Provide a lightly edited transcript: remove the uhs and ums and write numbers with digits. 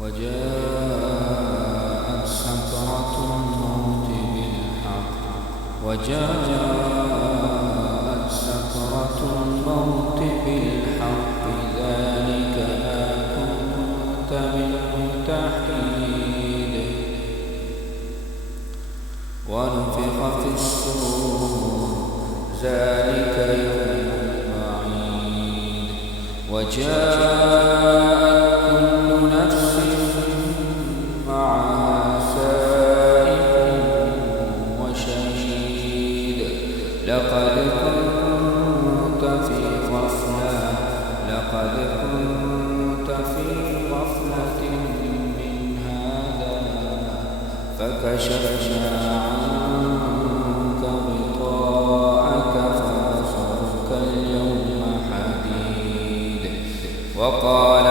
وجاءت سكرة الموت بالحق ذلك ما كنت منه تحيد ونفخ في الصور ذلك يوم الوعيد وجاءت كل نفس معها سائق وشهيد لقد كنت في غفلة من هذا فكشفنا عنك غطاءك فبصرك اليوم حديد وقال